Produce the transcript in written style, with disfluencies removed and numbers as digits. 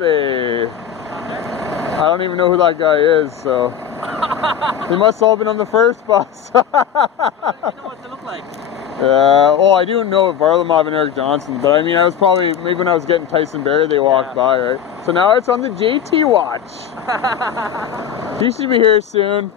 buddy. I don't even know who that guy is, so. They must have all been on the first bus. You know what they look like? Oh, I do know Varlamov and Eric Johnson, but I mean, I was probably, maybe when I was getting Tyson Berry, they walked by, right? So now it's on the JT watch. He should be here soon.